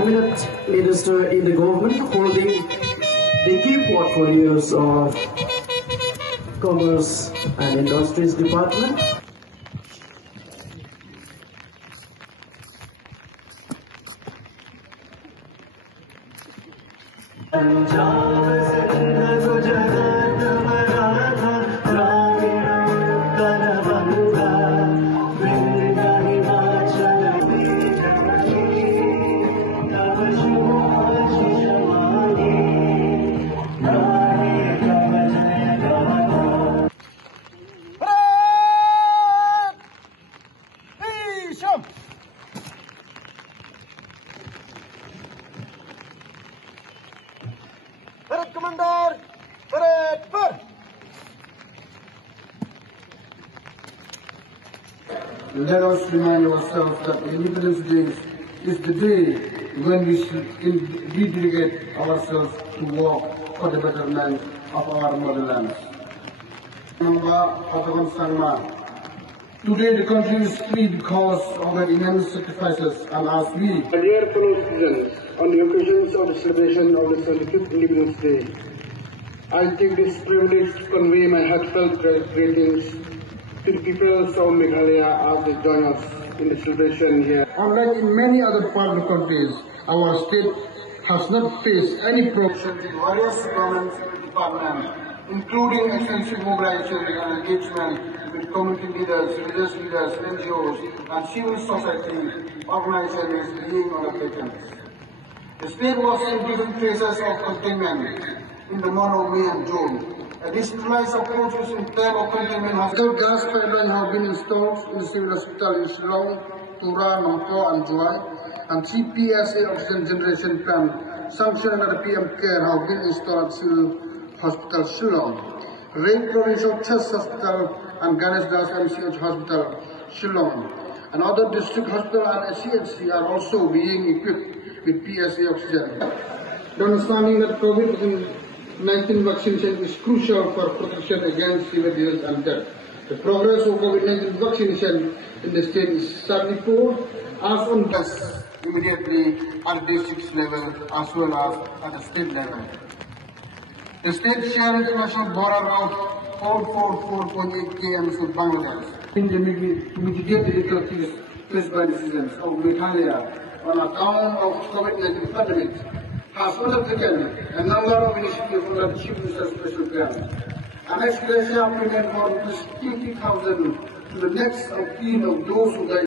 cabinet minister in the government holding the key portfolios of Commerce and Industries Department. Parade Commander, parade first. Let us remind ourselves that Independence Day is the day when we should dedicate ourselves to work for the betterment of our motherland. Today the country is free because of the immense sacrifices, and as we, my dear fellow citizens, on the occasions of the celebration of the 75th Independence Day, I take this privilege to convey my heartfelt greetings to the people of Meghalaya as they join us in the celebration here. Unlike in many other parts of the countries, our state has not faced any problem in various government departments, including extensive mobilization and engagement with community leaders, religious leaders, NGOs, and civil society organizations being undertaken. The state was in different phases of containment in the month of May and June. A decentralized approach in terms of containment has gas pipelines have been installed in the civil hospital in Shillong, Tura, Nongpo, and Juai, and 3 PSA oxygen generation plant sanctioned by the PM Care have been installed at Civil Hospital Shillong. Rain Provincial Chest Hospital and Ganesh Das MCH Hospital Shillong and other district hospital and CHC are also being equipped with PSA oxygen. The understanding that COVID-19 vaccination is crucial for protection against severe disease and death. The progress of COVID-19 vaccination in the state is 74, as on immediately at the district level as well as at the state level. The state shares international border of 444.8 km with Bangladesh. In the mitigate the difficulties faced by the citizens of Meghalaya on account of COVID-19 pandemic, has undertaken a number of initiatives under the Chief Minister's special grant. An ex-gratia payment for 50,000 to the next of kin of those who died.